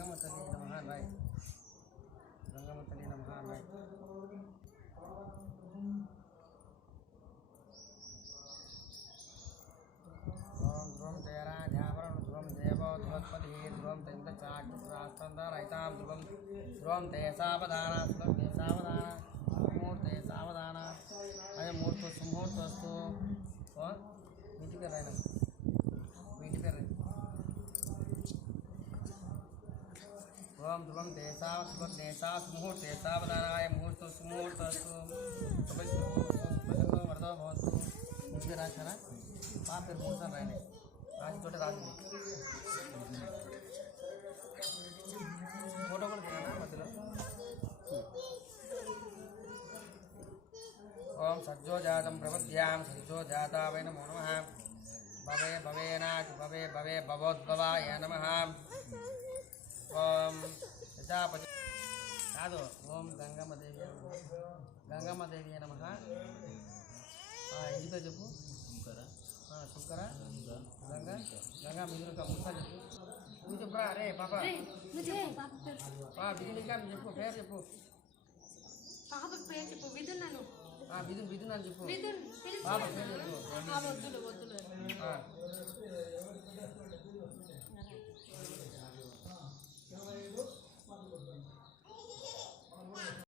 గంగమ్మ తల్లి నమః రాయ్. గంగమ్మ తల్లి నమః రాయ్. ఓం ధ్రువం జయరాజావరం ధ్రువం దేవో ధ్రువత్పతి ధ్రువం రైతాం ధ్రువం ధ్రువం తే సావధాన ధ్రువం తే సావధాన ముహూర్తే సావధాన అదే ముహూర్తస్తు ఇంటి పేరు రాయన ఇంటి పేరు ఓం ధ్రువం దేశా ముహూర్తే సావధానాయ ముహూర్తస్తు వరదో భవతు ఇంటి పేరు రాశారా మా పేరు ముహూర్తం రాయన రాసి చోట రాసి ఫోటో కూడా తినా మధ్యలో ఓం సజ్జోజాతం ప్రపద్యాం సజ్జోజాతావై నమో నమః భవే భవేనాతి భవే భవే భవోద్భవాయ నమః ఓం ప్రజాపతి కాదు ఓం గంగమ్మదేవి గంగమ్మదేవి నమః ఇంటి పేరు చెప్పు శుక్కర గంగా గంగా మిదురుక ముసా చెప్పు నువ్వు చెప్పురా రే పాప బిజునికా చెప్పు పేరు చెప్పు పాప పేరు చెప్పు విదున్నాను విదున్ అని చెప్పు విదున్ పాప పేరు చెప్పు వద్దులు